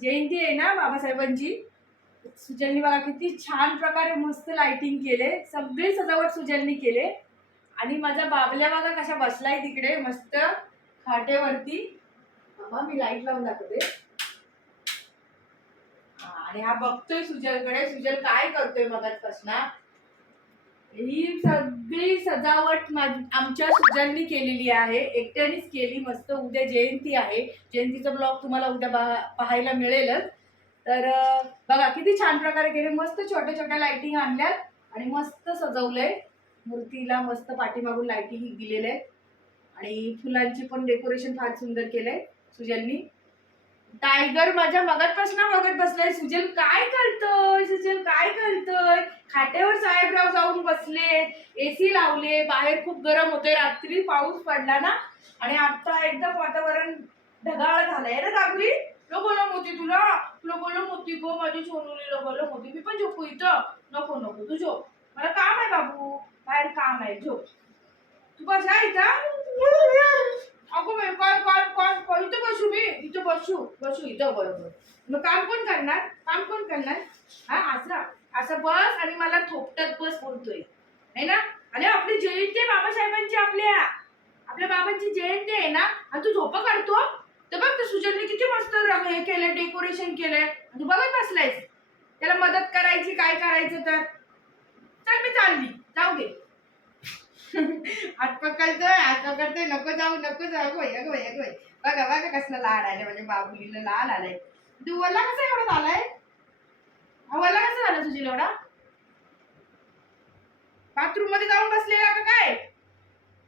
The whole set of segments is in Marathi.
जयंती आहे ना बाबासाहेबांची. सुजलनी बघा किती छान प्रकारे मस्त लाइटिंग केले. सगळी सजावट सुजलनी केले. आणि माझा बाबल्या बघा कशा बसलाय तिकडे मस्त खाटेवरती. बाबा मी लाइट लावून दाखवते. आणि हा बघतोय सुजलकडे. सुजल काय करतोय मगाचपासून ही सगळी सजावट माझ- आमच्या सुजांनी केलेली आहे. एकट्यानेच केली. मस्त उद्या जयंती आहे. जयंतीचा ब्लॉग तुम्हाला उद्या बा- पाहायला मिळेलच. तर बघा किती छान प्रकारे केले. मस्त छोट्या छोट्या लाइटिंग आणल्यात आणि मस्त सजवलंय. मूर्तीला मस्त पाठीमागून लाइटिंग दिलेलं आहे आणि फुलांची पण डेकोरेशन फार सुंदर केलंय सुजांनी टायगर माझ्या मगातपासून बघत बसलाय सुजल काय करतोय? सुजल काय करतोय? खाट्यावर साहेबराव जाऊन बसले एसी लावले बाहेर खूप गरम होते रात्री पाऊस पडला ना? आणि आता एकदम वातावरण ढगाळ झालंय ना दागरी लो बोलो मोती तुला तुला बोलो मोती गो माझी सोनूली लो बोलो होती मी पण झोपू इथं. नको नको तू झोप. मला काम आहे बाबू. बाहेर काम आहे झोप. तू बसा इथं. अगो बाई, काय काय काय कॉल इथं बसू मी. इथं बसू बसू इथं बरोबर. मग काम कोण करणार? काम कोण करणार? हा असं असं बस आणि मला थोपटत बस बोलतोय है ना? अरे आपली जयंती आहे बाबासाहेबांची आपल्या. आपल्या बाबांची जयंती आहे ना? आणि तू झोपा काढतो? तर बघ तर सुजनने किती मस्त रंग हे केलंय डेकोरेशन केलंय. आणि तू बघत बसलायस. त्याला मदत करायची काय करायचं तर? चल मी चालली. जाऊ दे. हात पकडतोय हात पकडतोय नको जाऊ नको जाऊ. बाई, अगं बाई. बघा बघा कसला लाड आलाय. म्हणजे बाबुलीला लाल आलाय. तू वल्ला कसा एवढा झालाय हा वल्ला कसा झाला तुझी एवढा बाथरूममध्ये जाऊन बसलेला का काय?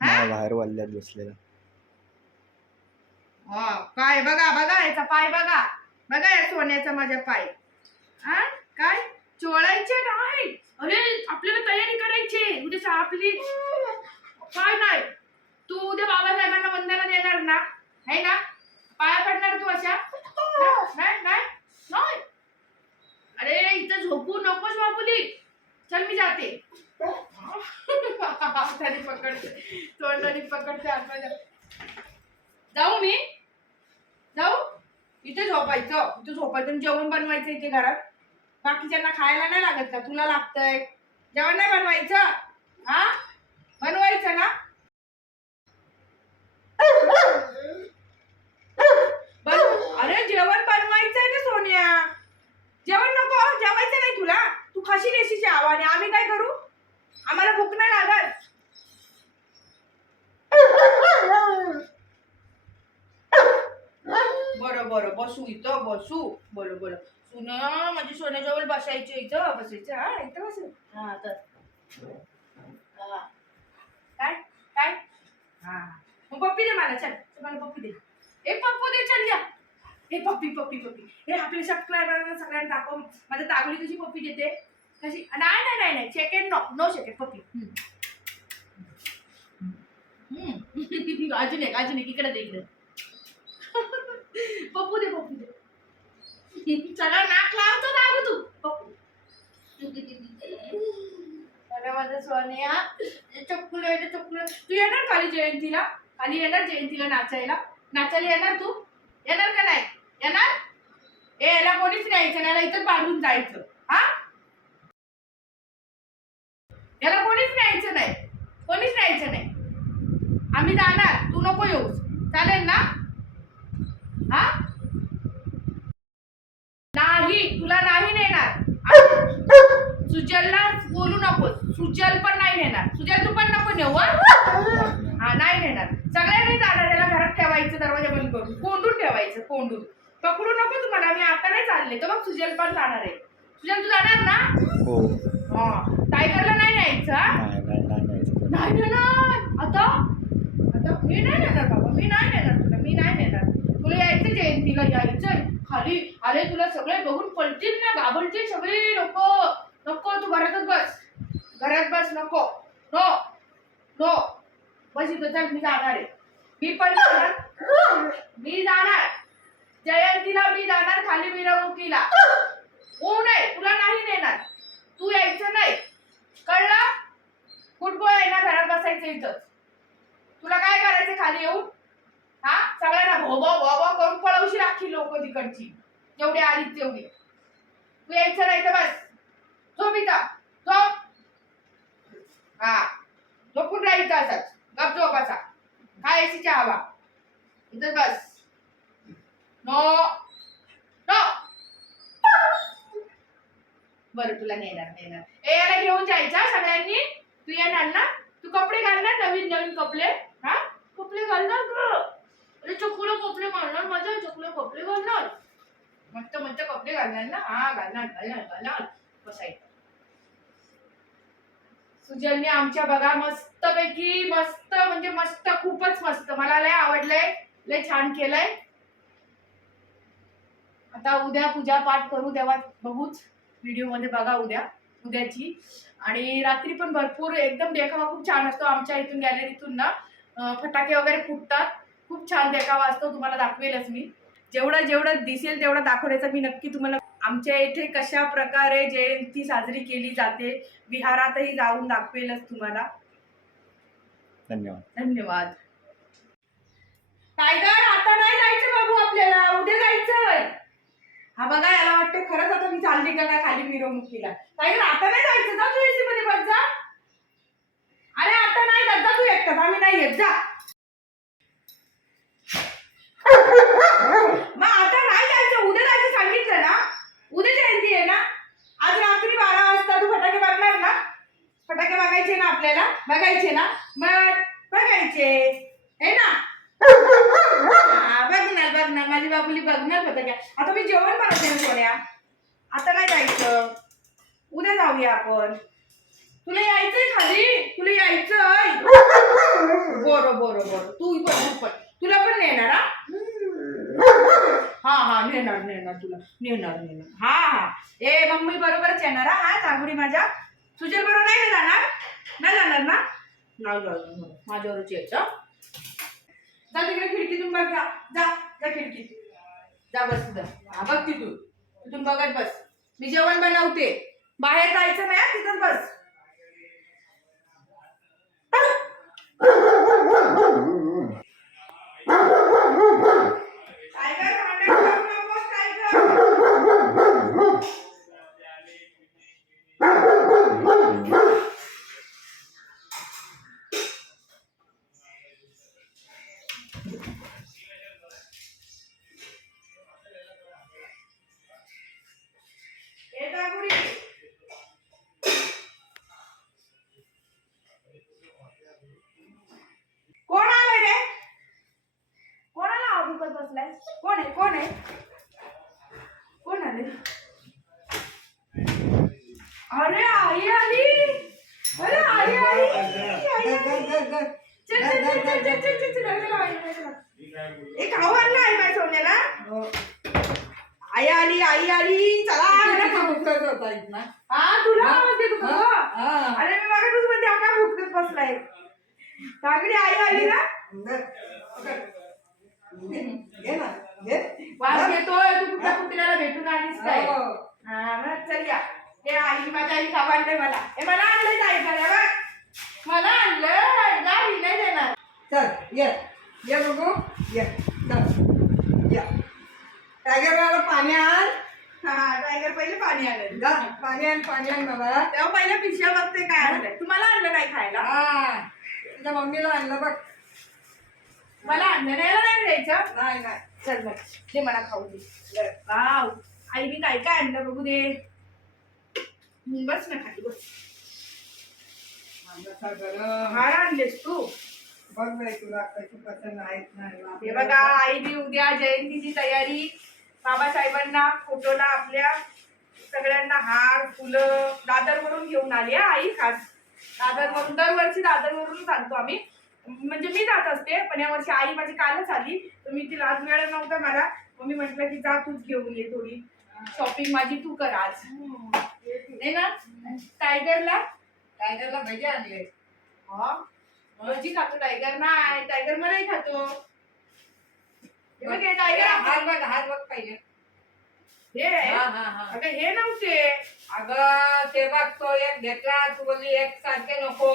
हा? बाहेर वाल्ल्यात बसलेला. हा काय बघा बघा याचा पाय बघा. बघा या सोन्याचा माझ्या पाय. हा? काय? चोळायचे नाही. अरे आपल्याला तयारी करायची. उद्या आपली. काय नाही. तू उद्या बाबासाहेबांना वंदना देणार ना? है ना? पाया पडणार तू अशा? नाही नाही नाही अरे इथं झोपू नकोस बाबुली. चल मी जाते. हाताने पकडते. तोंडाने पकडते हाताने. जाऊ मी. जाऊ. इथे झोपायचं. इथे झोपायचं जेवण बनवायचं इथे घरात. बाकीच्यांना खायला नाही लागत का? तुला लागतंय. जेवण नाही बनवायचं? हा? बनवायचं ना? अरे जेवण बनवायचंय ना सोनिया. जेवण नको जेवायचं नाही तुला. तू खाशी रेशीची आवाने. आम्ही काय करू? आम्हाला भूक नाही लागत. बरं बरं. बसू इथं बसू. बरं बरं. सुना म्हणजे सोन्याजवळ बसायची इथं. बसायचं. हा इथं बस. हा तर. हा. काय? काय? हा. मग पप्पी दे मला चल. मला पप्पी दे. ए पप्पू दे चल या. हे पप्पी पप्पी पप्पी. हे आपल्या सबस्क्रायबरांना सगळ्यांना दाखव. माझ्या तागोली कशी पप्पी देते? कशी? नाही नाही नाही नाही. सेकंड नो नो सेकंड पप्पी. अजून एक अजून एक. इकडे दे इकडे. पप्पू दे पप्पू दे. सगळं नाक लावतो ना तू. पप्पू. अरे माझं सोनिया चक्कुले चक्कुले तू येणार काली जयंतीला? काली येणार जयंतीला नाचायला? नाचायला येणार तू? येणार का नाही? येणार? ए याला कोणीच न्यायचं नाही याला इथं बांधून जायचं. हा? याला कोणीच न्यायचं नाही कोणीच न्यायचं नाही आम्ही जाणार तू नको येऊस चालेल ना हा नाही तुला नाही नेणार सुजलला बोलू नकोस सुजल पण नाही नेणार सुजल तू पण नको नेऊ हं? हा नाही नेणार सगळ्यांनी जाणार याला घरात ठेवायचं दरवाजा बंद करून कोंडून ठेवायचं कोंडून पकडू नको तुम्हाला मी नाही. तर मग सुजल पण जाणार आहे. सुजल तू जाणार ना? हो. हा. टायगरला नाही न्यायचं हा? नाही नेणार आता? आता मी नाही नेणार बाबा. मी नाही नेणार तुला. मी नाही नेणार तुला यायचं जयंतीला यायचंय खाली. अरे तुला सगळे बघून पळतील ना घाबरतील सगळे नको नको तू घरातच बस. घरात बस नको. नो. नो. बस इथं चल मी जाणार आहे. मी पण जाणार. मी जाणार. खाली मिरवणुकीला. ऊन आहे तुला नाही नेणार. तू यायचं नाही. कळलं? फुटबॉल आहे ना घरात बसायचं इथं तुला काय करायचं खाली येऊन? हा? सगळ्यांना तिकडची. जेवढे आली तेवढे. तू यायचं नाही तर बस. झोप इथं. झोप. हा. झोपून राहायचं असंच. गप झोप असा. हा एसीच्या हवा इथं बस. नो नो बरं तुला नेणार नेणार. ए याला घेऊन जायचा सगळ्यांनी? तू येणार ना? तू कपडे घालणार नवीन नवीन कपडे? हा? कपडे घालणार ग अरे चकुले कपडे घालणार माझ्या चकुले कपडे घालणार. मस्त मस्त कपडे घालणार ना? हा घालणार घालणार घालणार. बसायचं सुजलने आमच्या बघा मस्त पैकी मस्त म्हणजे मस्त खूपच मस्त. मला लय आवडलंय लय छान केलंय. आता उद्या पूजा पाठ करू तेव्हा बघूच. व्हिडिओमध्ये बघा उद्या उद्याची. आणि रात्री पण भरपूर एकदम देखावा खूप छान असतो आमच्या इथून गॅलरीतून ना. फटाके वगैरे फुटतात. खूप छान देखावा असतो तुम्हाला दाखवेलच मी. जेवढं जेवढं दिसेल तेवढं दाखवण्याचा मी नक्की तुम्हाला आमच्या इथे कशा प्रकारे जयंती साजरी केली जाते विहारातही जाऊन दाखवेलच तुम्हाला. धन्यवाद. धन्यवाद. टायगर आता नाही जायचं बाबू आपल्याला. उद्या जायचंय. हा बघा याला वाटतं खरंच आता मी चालली का काय खाली मिरवणुकीला. काही आता नाही जायचं जा तू एसी मध्ये बस जा. अरे आता नाही जात जा तू एकटा. आम्ही नाही येत. जा मग आता नाही जायचं उद्या जायचं सांगितलं ना उद्या जयंती आहे ना आज रात्री बारा वाजता तू फटाके बघणार ना फटाके बघायचे ना आपल्याला बघायचे ना मग बघायचे हे ना हा, बघणार बघणार माझी बाबुली बघणार फटाके आता मी जेवण बनवते ना सोन्या आता नाही जायचं उद्या जाऊया आपण तुला यायचंय खाली तुला यायचंय बरोबर. तू पण तू पण तुला पण नेणार हा? हा हा नेणार नेणार तुला. नेणार नेणार. हा हा. ए मम्मी बरोबरच येणार हा हा चांगली माझ्या. सुजल बरोबर नाही जाणार? नाही जाणार ना? नाही माझ्यावरच यायचं जा तिकडे खिडकीतून बघ. जा जा जा खिडकीत. जा बस तिथं हा बघ तिथून. तिथून बघत बस. मी जेवण बनवते. बाहेर जायचं नाही तिथं तिथंच बस. Okay. ये ये बघू ये चल. या. टायगरवाला पाणी आण. हा टायगर पहिले पाणी आणलं जा पाणी आण पाणी आण बाबा. तेव्हा पहिल्या पिशव्या बघते काय आणलंय. तुम्हाला आणलं काय खायला? हा तुझ्या मम्मीला आणलं बघ. मला आणलं नाही नाही द्यायचं नाही नाही. चल मग दे मला खाऊ दे. वाव. आईने काय काय आणलं बघू दे. बस ना खाली बस. आणलेस तू. बघ बाई तुला कशी पसंत आहेत नाही हे बघा आईने उद्या जयंतीची तयारी. बाबासाहेबांना फोटोला आपल्या सगळ्यांना हार फुलं दादरवरून घेऊन आली हा आई खास. दादरवरून दरवर्षी दादरवरूनच आणतो आम्ही. म्हणजे मी जात असते पण यावर्षी आई माझी कालच आली. तर मी तिला आज वेळ नव्हता मला. मग मी म्हटलं की जा तूच घेऊन ये थोडी. शॉपिंग माझी तू कर आज. नाही ना टायगरला टायगरला भजी आणले. हा? भजी खातो टायगर नाही टायगर मलाही खातो. हे बघ हे टायगर हात बघ हात बघ पहिले. हे हा हा हा. अगं हे नव्हते. अगं ते बघ तो एक घेतला तू बोलली एक सारखे नको.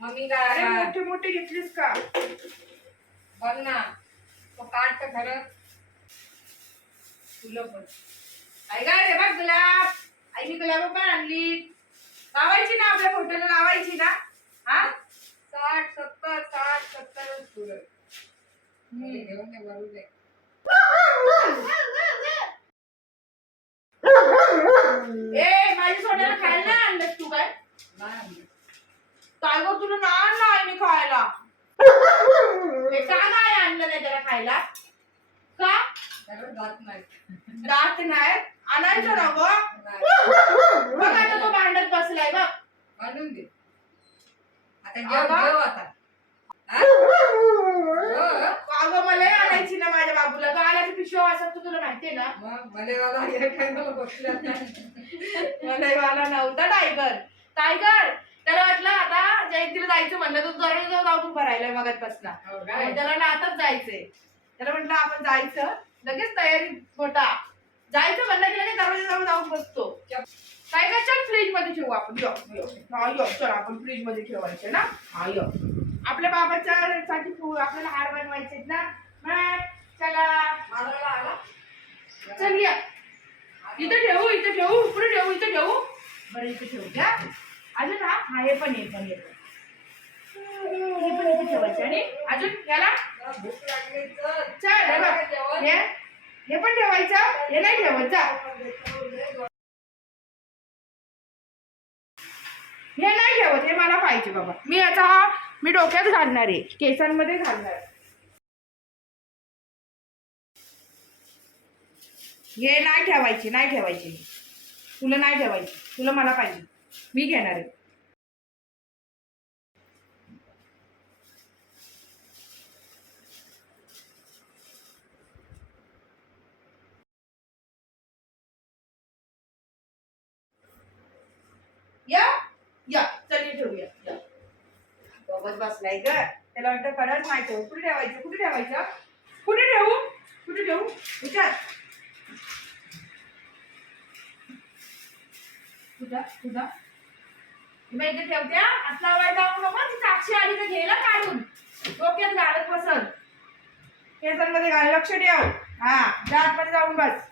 मम्मी अरे काय मोठे मोठे घेतलीस का? बघ ना तो काढ तर खरं. तुला पण. आई काय रे बघ गुलाब आईने गुलाब पण आणली. लावायची ना आपल्या फोटोला लावायची ना. हा? साठ सत्तर साठ फुलं हम्म. घेऊन भरू दे. ए माझ्या सोन्याला खायला आणलं तू काय. काय गं तुला ना आणलं आईने खायला. हे का नाही आणलं नाही त्याला खायला? का? जात नाही दात नाही आणायचं ना गं. बघ तो भांडत बसलाय बघ. आणून दे. आता अगं. जेव जेव आता. हा? हो. अगं मला आणायची ना माझ्या बाबूला. तो आल्याची पिशवा असं तुला माहितीये ना? मग मलेवाला या टायमाला बसल्या मला नव्हता टायगर टायगर त्याला वाटलं आता जयंतीला जायचं म्हणलं तर दररोज जाऊन उभं राहिलाय मगत बसला हो काय? त्याला नातच जायचंय. त्याला म्हटलं आपण जायचं. लगेच तयारी मोठा जायचं म्हणलं की लगेच दरवाजा जाऊन जाऊन बसतो. काय काय? चल फ्रीजमध्ये ठेवू आपण. यो यो. हा यो. चल आपण फ्रीजमध्ये ठेवायचे ना? हा यो. आपल्या बाबाच्या साठी आपल्याला हार बनवायचे ना? चला. आला चल या. इथं ठेवू इथं ठेवू. पुढे ठेवू इथं ठेवू. बरं इथं ठेवू घ्या अजून हा हा हे पण हे पण हे पण. हे पण इथे ठेवायचे. आणि अजून याला? चल हे बघ. हे पण ठेवायचं? हे नाही ठेवायचं हे नाही ठेवत हे मला पाहिजे बाबा. मी याचा हा मी डोक्यात घालणार आहे केसांमध्ये घालणार हे नाही ठेवायची नाही ठेवायची. तुला नाही ठेवायची तुला मला पाहिजे. मी घेणार आहे. या? या. चल ये ठेवूया. या. बघत बसलाय ग. त्याला वाटतं खरंच माहिती आहे कुठे ठेवायचं? कुठे ठेवायचं? कुठे ठेवू? कुठे ठेवू? विचार. कुठं कुठं मग इथे ठेवत्या? असला वाईट जाऊ नको. ती साक्षी आली तर घ्यायला काढून. डोक्यात घालत बसल. केसांमध्ये घाल. लक्ष ठेव. हा जात मध्ये जाऊन बस.